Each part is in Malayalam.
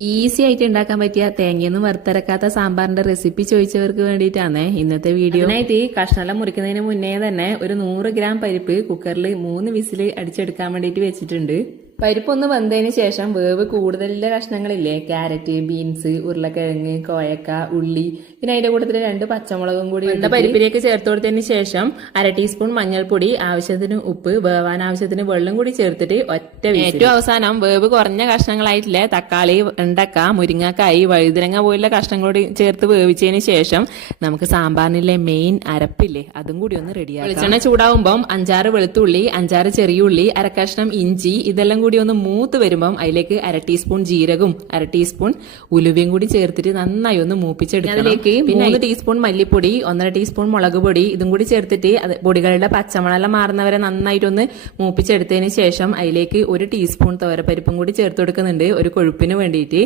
ഈസി ആയിട്ട് ഉണ്ടാക്കാൻ പറ്റിയ തേങ്ങയൊന്നും വറുത്തരക്കാത്ത സാമ്പാറിന്റെ റെസിപ്പി ചോദിച്ചവർക്ക് വേണ്ടിയിട്ടാണ് ഇന്നത്തെ വീഡിയോ. അതിനായിട്ട് കഷ്ണമെല്ലാം മുറിക്കുന്നതിന് മുന്നേ തന്നെ ഒരു 100 ഗ്രാം പരിപ്പ് കുക്കറിൽ 3 വിസിൽ അടിച്ചെടുക്കാൻ വേണ്ടിയിട്ട് വെച്ചിട്ടുണ്ട്. പരിപ്പൊന്ന് വെന്തതിന് ശേഷം വേവ് കൂടുതലുള്ള കഷ്ണങ്ങളില്ലേ, ക്യാരറ്റ്, ബീൻസ്, ഉരുളക്കിഴങ്ങ്, കോയക്ക, ഉള്ളി, പിന്നെ അതിന്റെ കൂട്ടത്തിൽ 2 പച്ചമുളകും കൂടി പരിപ്പിലേക്ക് ചേർത്ത് കൊടുത്തതിന് ശേഷം 1/2 ടീസ്പൂൺ മഞ്ഞൾപ്പൊടി, ആവശ്യത്തിന് ഉപ്പ്, വേവാൻ ആവശ്യത്തിന് വെള്ളം കൂടി ചേർത്തിട്ട് ഒറ്റ ഏറ്റവും അവസാനം വേവ് കുറഞ്ഞ കഷ്ണങ്ങളായിട്ടില്ലേ തക്കാളി, വെണ്ടക്ക, മുരിങ്ങക്കായി, വഴുതനങ്ങ പോലുള്ള കഷ്ണങ്ങളോട് ചേർത്ത് വേവിച്ചതിന് ശേഷം നമുക്ക് സാമ്പാറിനിലെ മെയിൻ അരപ്പില്ലേ അതും കൂടി ഒന്ന് റെഡിയാക്കാം. വെളിച്ചെണ്ണ ചൂടാവുമ്പം 5-6 വെളുത്തുള്ളി, 5-6 ചെറിയ ഉള്ളി, അരക്കഷ്ണം ഇഞ്ചി ഇതെല്ലാം കൂടി ഒന്ന് മൂത്ത് വരുമ്പം അതിലേക്ക് 1/2 ടീസ്പൂൺ ജീരകവും 1/2 ടീസ്പൂൺ ഉലുവയും കൂടി ചേർത്തിട്ട് നന്നായി ഒന്ന് മൂപ്പിച്ചെടുക്കണം. അതിലേക്ക് 3 ടീസ്പൂൺ മല്ലിപ്പൊടി, 1/2 ടീസ്പൂൺ മുളക് പൊടി ഇതും കൂടി ചേർത്തിട്ട് പൊടികളുടെ പച്ചമണം മാറുന്നവരെ നന്നായിട്ടൊന്ന് മൂപ്പിച്ചെടുത്തതിന് ശേഷം അതിലേക്ക് 1 ടീസ്പൂൺ തോരപ്പരിപ്പും കൂടി ചേർത്ത് കൊടുക്കുന്നുണ്ട് ഒരു കൊഴുപ്പിന് വേണ്ടിയിട്ട്.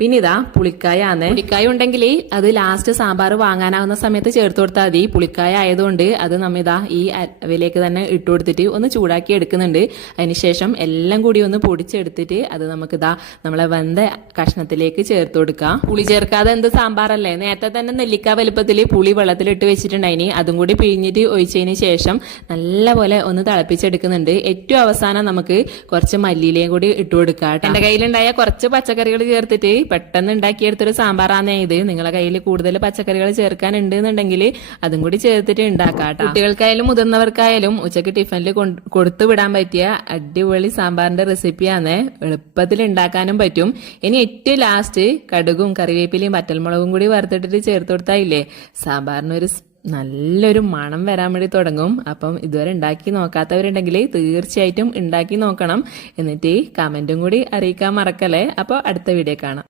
പിന്നെ ഇതാ പുളിക്കായ ആണ്. പുളിക്കായ ഉണ്ടെങ്കിൽ അത് ലാസ്റ്റ് സാമ്പാർ വാങ്ങാനാവുന്ന സമയത്ത് ചേർത്ത് കൊടുത്താൽ മതി. പുളിക്കായ ആയതുകൊണ്ട് അത് നമ്മിതാ ഈ അരവിലേക്ക് തന്നെ ഇട്ട് കൊടുത്തിട്ട് ഒന്ന് ചൂടാക്കി എടുക്കുന്നുണ്ട്. അതിനുശേഷം എല്ലാം കൂടി ഒന്ന് പൊടിച്ചെടുത്തിട്ട് അത് നമുക്കിതാ നമ്മളെ വെന്ത കഷ്ണത്തിലേക്ക് ചേർത്ത് കൊടുക്കാം. പുളി ചേർക്കാതെ എന്ത് സാമ്പാറല്ലേ. നേരത്തെ തന്നെ നെല്ലിക്ക വലുപ്പത്തിൽ പുളി വെള്ളത്തിലിട്ട് വെച്ചിട്ടുണ്ടായിനി. അതും കൂടി പിഴിഞ്ഞിട്ട് ഒഴിച്ചതിന് ശേഷം നല്ലപോലെ ഒന്ന് തിളപ്പിച്ചെടുക്കുന്നുണ്ട്. ഏറ്റവും അവസാനം നമുക്ക് കുറച്ച് മല്ലിയിലയും കൂടി ഇട്ട് കൊടുക്കാം. എന്റെ കയ്യിലുണ്ടായ കുറച്ച് പച്ചക്കറികൾ ചേർത്തിട്ട് പെട്ടെന്ന് ഉണ്ടാക്കിയെടുത്തൊരു സാമ്പാറാണ് ഇത്. നിങ്ങളെ കയ്യിൽ കൂടുതൽ പച്ചക്കറികൾ ചേർക്കാനുണ്ട് എന്നുണ്ടെങ്കിൽ അതും കൂടി ചേർത്തിട്ട് ഉണ്ടാക്കാം. കുട്ടികൾക്കായാലും മുതിർന്നവർക്കായാലും ഉച്ചക്ക് ടിഫിനിൽ കൊടുത്തു വിടാൻ പറ്റിയ അടിപൊളി സാമ്പാറിന്റെ റെസിപ്പിയാണ്. എളുപ്പത്തിൽ ഉണ്ടാക്കാനും പറ്റും. ഇനി ഏറ്റവും ലാസ്റ്റ് കടുകും കറിവേപ്പിലയും വറ്റൽമുളകും കൂടി വറുത്തിട്ടിട്ട് ചേർത്ത് കൊടുത്തായില്ലേ സാമ്പാറിനൊരു നല്ലൊരു മണം വരാൻ വേണ്ടി തുടങ്ങും. അപ്പം ഇതുവരെ ഉണ്ടാക്കി നോക്കാത്തവരുണ്ടെങ്കിൽ തീർച്ചയായിട്ടും ഉണ്ടാക്കി നോക്കണം. എന്നിട്ട് കമന്റും കൂടി അറിയിക്കാൻ മറക്കല്ലേ. അപ്പോൾ അടുത്ത വീഡിയോ കാണാം.